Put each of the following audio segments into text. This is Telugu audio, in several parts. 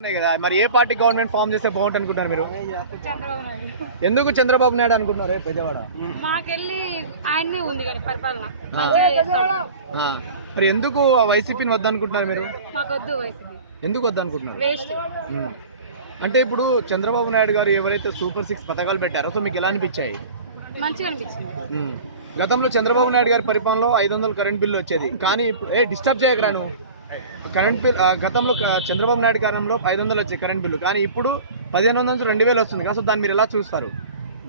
ఉన్నాయి కదా, మరి ఏ పార్టీ గవర్నమెంట్ ఫామ్ చేస్తే బాగుంటుంది అనుకుంటారు మీరు? చంద్రబాబు నాయుడు. ఎందుకు చంద్రబాబు నాయుడు అనుకుంటున్నారు? పెద్దవాడ మాకెళ్ళి ఆయన్ని ఉంది కానీ పరిపాలన ఆ. మంచిగా చేస్తాడు. మరి ఎందుకు వైసీపీని వద్దనుకుంటున్నారు మీరు? మాకొద్దు వైసీపీ ఎందుకు వద్దనుకుంటున్నారు? వేస్ట్. ఉమ్. అంటే ఇప్పుడు చంద్రబాబు నాయుడు గారు ఎవరైతే సూపర్ 6 పథకాలు పెట్టారో సో మీకు ఎలా అనిపించాయి? మంచిగా అనిపించింది. ఉమ్. గతంలో చంద్రబాబు నాయుడు గారి పరిపాలనలో 500 కరెంట్ బిల్లు వచ్చేది, కానీ ఇప్పుడు డిస్టర్బ్ చేయకరా నువ్వు. కరెంట్ బిల్ గతంలో చంద్రబాబు నాయుడు కాలంలో 500 వచ్చే కరెంట్ బిల్లు, కానీ ఇప్పుడు 1500 నుంచి 2000 వస్తుంది కదా, సో దాన్ని మీరు ఎలా చూస్తారు?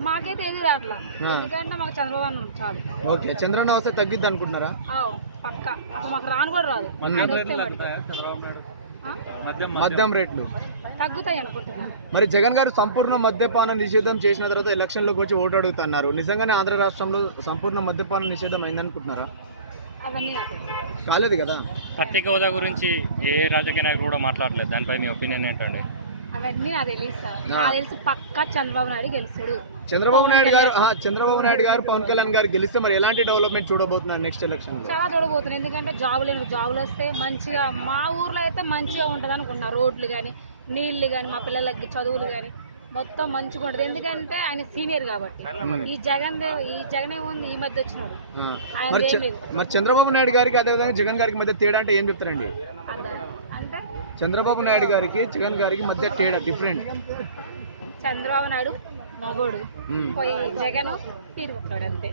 మాకైతే ఏది రావట్లా, ఆ. ఎందుకంటే మాకు చంద్రబాబు నాయుడు చాలు. ఓకే, చంద్రన్న వస్తే తగ్గిద్ది అనుకుంటున్నారా? ఆవ్, పక్కా. అసలు మాకు రాను కూడా రాదు. ఆయన వస్తే మరి. ఆ? మద్యం రేట్లు తగ్గుతాయి అనుకుంటున్నాను. మరి జగన్ గారు సంపూర్ణ మద్యపాన నిషేధం చేసిన తర్వాత ఎలక్షన్లోకి వచ్చి ఓటు అడుగుతున్నారు. నిజంగానే ఆంధ్ర రాష్ట్రంలో సంపూర్ణ మద్యపాన నిషేధం అయిందనుకుంటున్నారా? అవన్నీ నాకు కాలేదు కదా. ప్రత్యేక హోదా గురించి ఏ రాజకీయ నాయకుడు కూడా మాట్లాడలేదు. దానిపై మీ ఒపీనియన్ ఏంటండి? అవన్నీ నాకు తెలియదు సార్. ఆ. నాకు తెలిసి పక్కా చంద్రబాబు నాయుడు గెలుస్తాడు. చంద్రబాబు నాయుడు గారు పవన్ కళ్యాణ్ గారు గెలిస్తే మరి ఎలాంటి డెవలప్మెంట్ చూడబోతున్నారు నెక్స్ట్ ఎలక్షన్ లో? చాలా చూడబోతున్నాయి, ఎందుకంటే జాబులు వస్తే మంచిగా మా ఊర్లో అయితే మంచిగా ఉంటుంది అనుకున్నా. రోడ్లు కానీ నీళ్లు కానీ మా పిల్లలకి చదువులు కానీ మొత్తం మంచిగా ఉంటుంది, ఎందుకంటే ఆయన సీనియర్ కాబట్టి. ఈ జగన్ ఏముంది ఈ మధ్య వచ్చినాడు, ఆయన మరి ఏం లేదు. మరి చంద్రబాబు నాయుడు గారికి అదేవిధంగా జగన్ గారికి మధ్య తేడా అంటే ఏం చెప్తారండి? అంటే చంద్రబాబు నాయుడు గారికి జగన్ గారికి మధ్య తేడా డిఫరెంట్. చంద్రబాబు నాయుడు మగోడు, పోయి జగన్ తిరుగుతాడు అంతే.